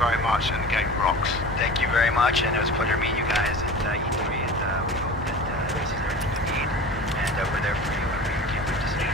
very much, and the game rocks. Thank you very much, and it was a pleasure meeting you guys at E3, and we hope that this is everything you need, and we're there for you, and we can't wait to see you.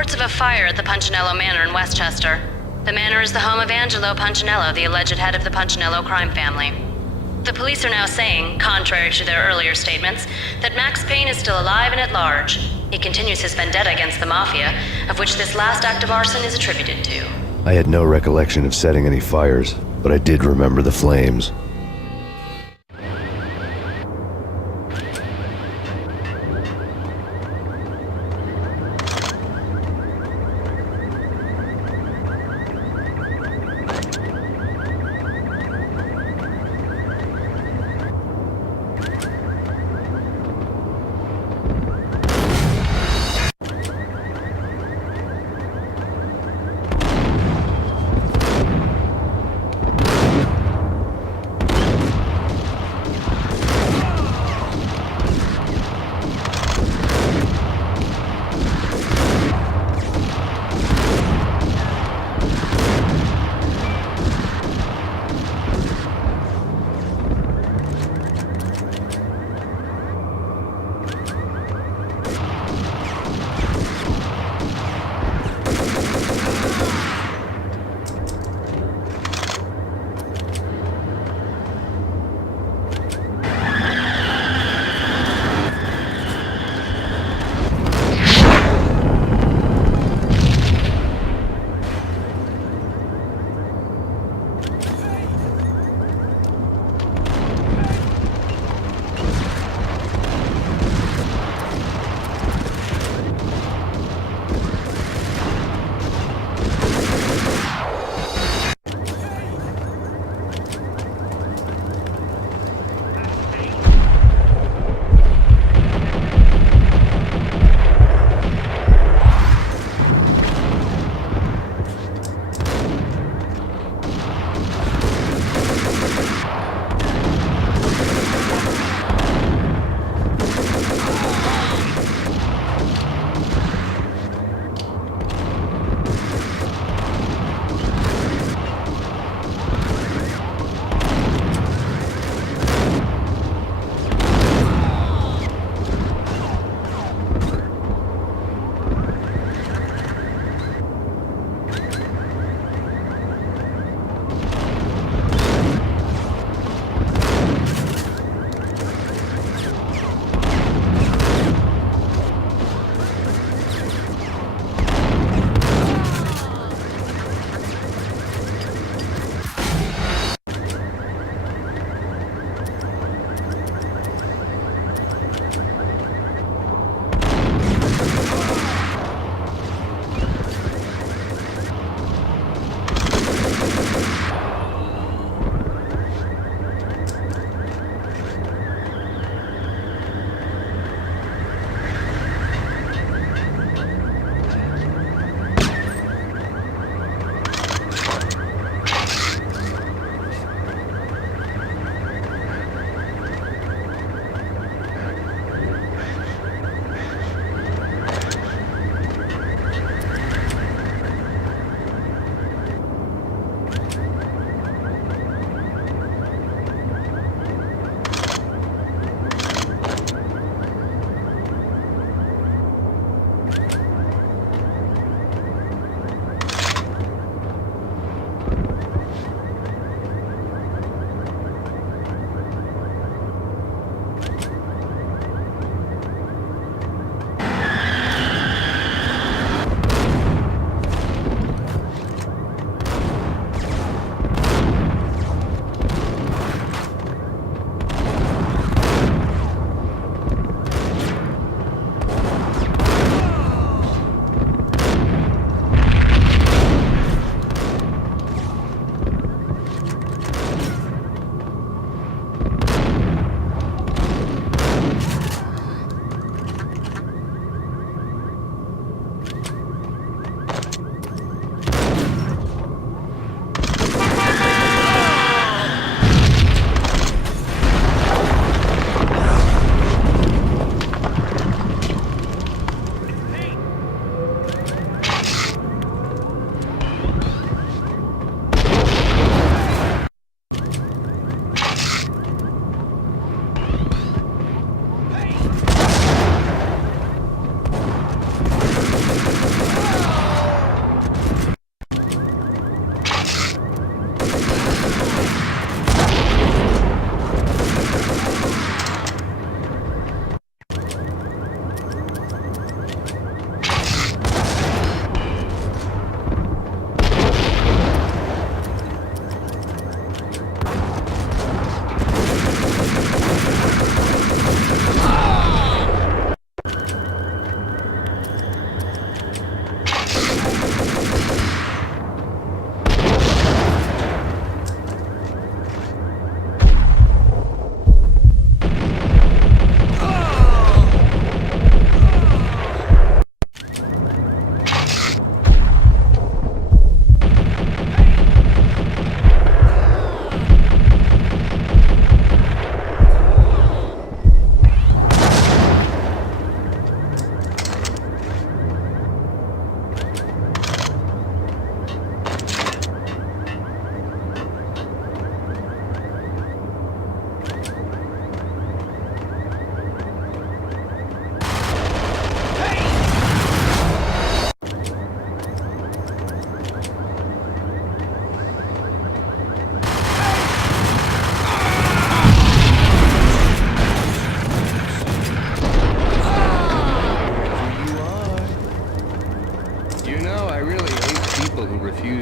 reports of a fire at the Punchinello Manor in Westchester. The manor is the home of Angelo Punchinello, the alleged head of the Punchinello crime family. The police are now saying, contrary to their earlier statements, that Max Payne is still alive and at large. He continues his vendetta against the Mafia, of which this last act of arson is attributed to. I had no recollection of setting any fires, but I did remember the flames.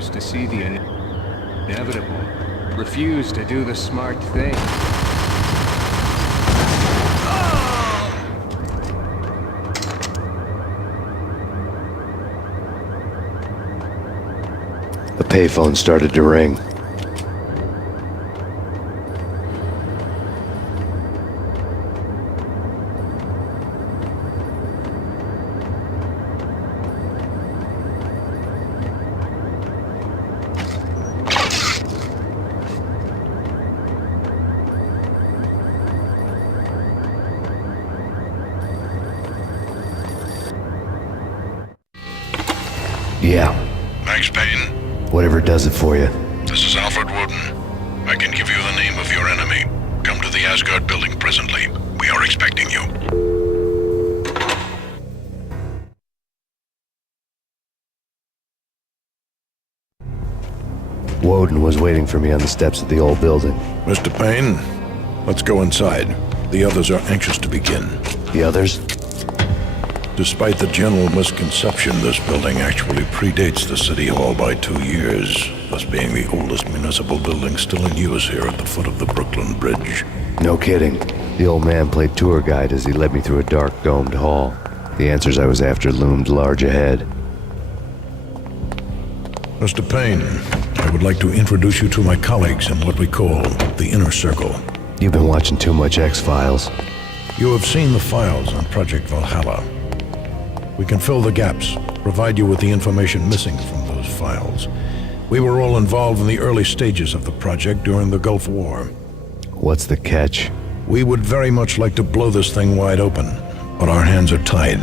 refuse to see the inevitable, refuse to do the smart thing. The payphone started to ring. Yeah, Max Payne, whatever does it for you. this is Alfred Woden. I can give you the name of your enemy. Come to the Asgard building presently. We are expecting you. Woden was waiting for me on the steps of the old building. Mr. Payne, let's go inside. The others are anxious to begin. The others? Despite the general misconception, this building actually predates the City Hall by 2 years, thus being the oldest municipal building still in use here at the foot of the Brooklyn Bridge. No kidding. The old man played tour guide as he led me through a dark, domed hall. The answers I was after loomed large ahead. Mr. Payne, I would like to introduce you to my colleagues in what we call the Inner Circle. You've been watching too much X-Files. You have seen the files on Project Valhalla. We can fill the gaps, provide you with the information missing from those files. We were all involved in the early stages of the project during the Gulf War. What's the catch? We would very much like to blow this thing wide open, but our hands are tied.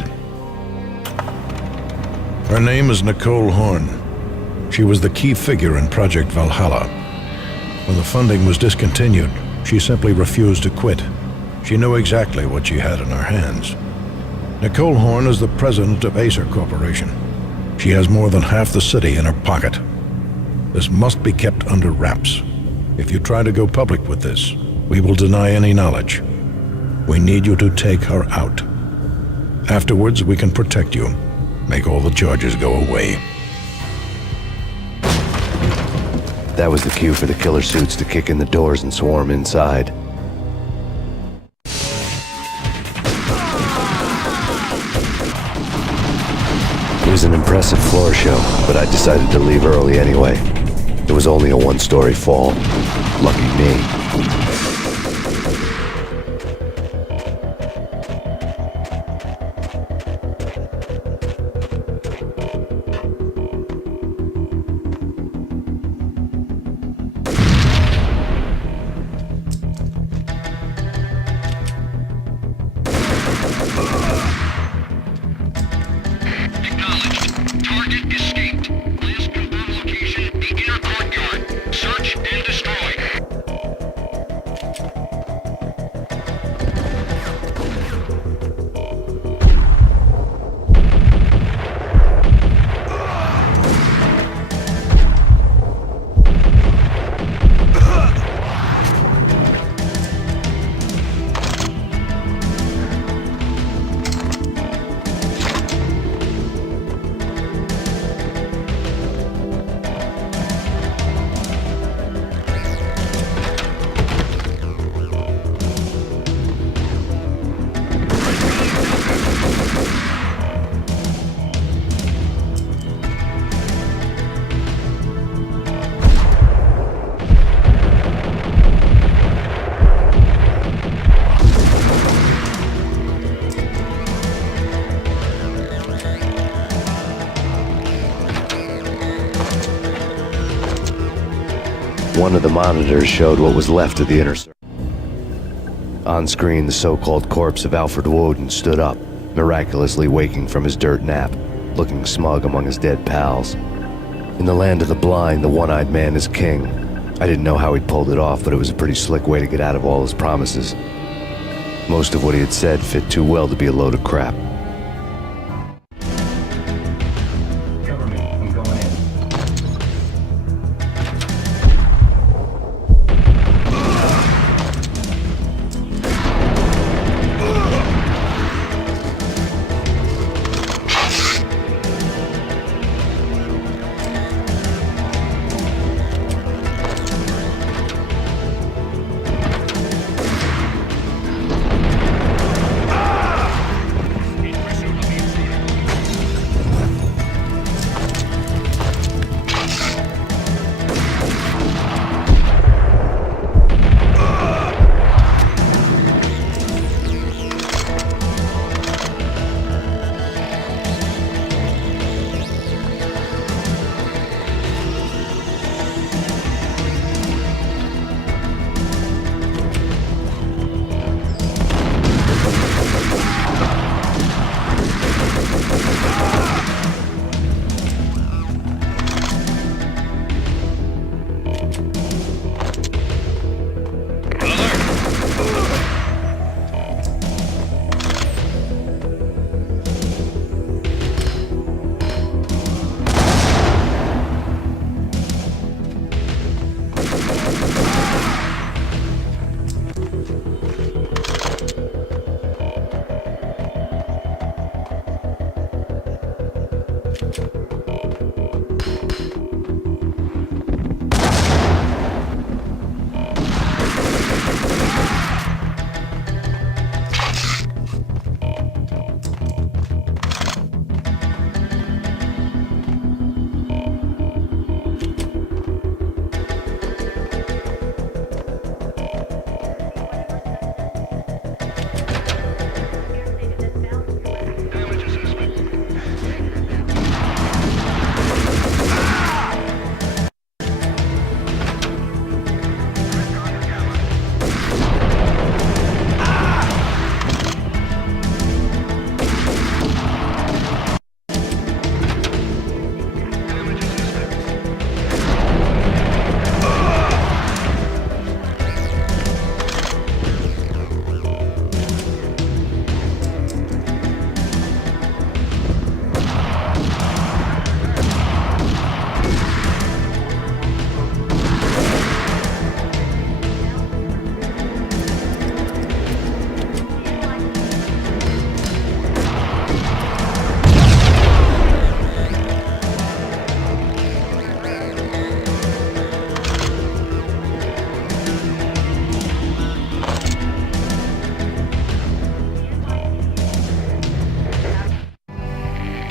Her name is Nicole Horn. She was the key figure in Project Valhalla. When the funding was discontinued, she simply refused to quit. She knew exactly what she had in her hands. Nicole Horn is the president of Acer Corporation. She has more than half the city in her pocket. This must be kept under wraps. If you try to go public with this, we will deny any knowledge. We need you to take her out. Afterwards, we can protect you. Make all the charges go away. That was the cue for the killer suits to kick in the doors and swarm inside. It was an impressive floor show, but I decided to leave early anyway. It was only a one-story fall. Lucky me. Target escaped. Last confirmed location, the inner courtyard. Search and destroy. One of the monitors showed what was left of the inner circle. On screen, the so-called corpse of Alfred Woden stood up, miraculously waking from his dirt nap, looking smug among his dead pals. In the land of the blind, the one-eyed man is king. I didn't know how he'd pulled it off, but it was a pretty slick way to get out of all his promises. Most of what he had said fit too well to be a load of crap. Cover me. I'm going in.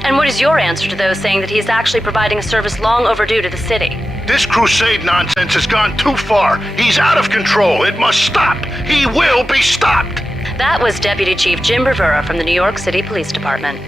And what is your answer to those saying that he is actually providing a service long overdue to the city? This crusade nonsense has gone too far. He's out of control. It must stop. He will be stopped. That was Deputy Chief Jim Rivera from the New York City Police Department.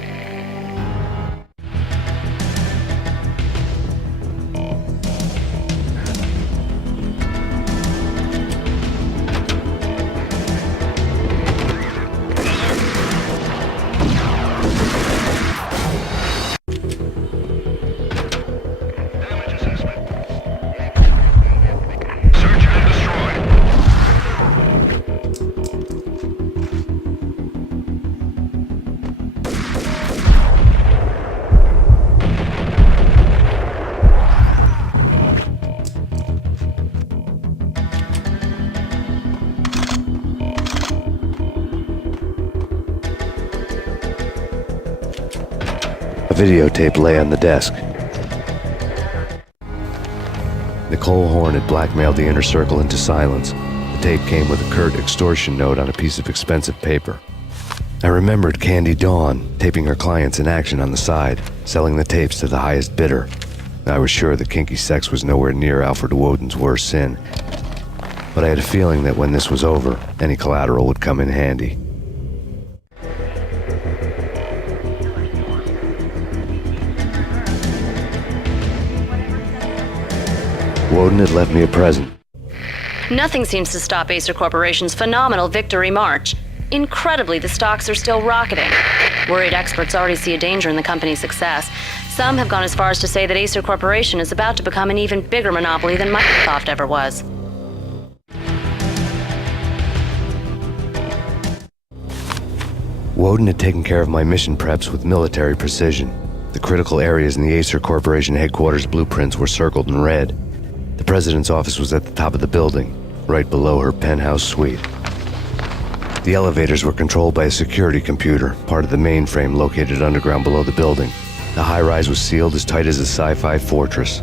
Damage assessment. Search and destroy. A videotape lay on the desk. Nicole Horn had blackmailed the Inner Circle into silence. The tape came with a curt extortion note on a piece of expensive paper. I remembered Candy Dawn taping her clients in action on the side, selling the tapes to the highest bidder. I was sure that kinky sex was nowhere near Alfred Woden's worst sin. But I had a feeling that when this was over, any collateral would come in handy. Woden had left me a present. Nothing seems to stop Acer Corporation's phenomenal victory march. Incredibly, the stocks are still rocketing. Worried experts already see a danger in the company's success. Some have gone as far as to say that Acer Corporation is about to become an even bigger monopoly than Microsoft ever was. Woden had taken care of my mission preps with military precision. The critical areas in the Acer Corporation headquarters blueprints were circled in red. The president's office was at the top of the building, right below her penthouse suite. The elevators were controlled by a security computer, part of the mainframe located underground below the building. The high-rise was sealed as tight as a sci-fi fortress.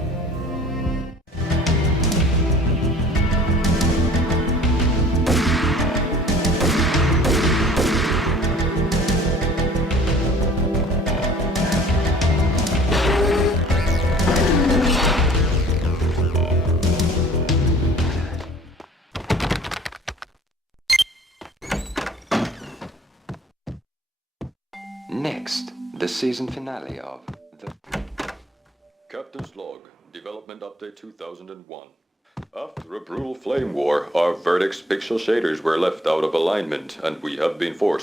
Next, the season finale of the... Captain's log, development update 2001. After a brutal flame war, our verdict's pixel shaders were left out of alignment, and we have been forced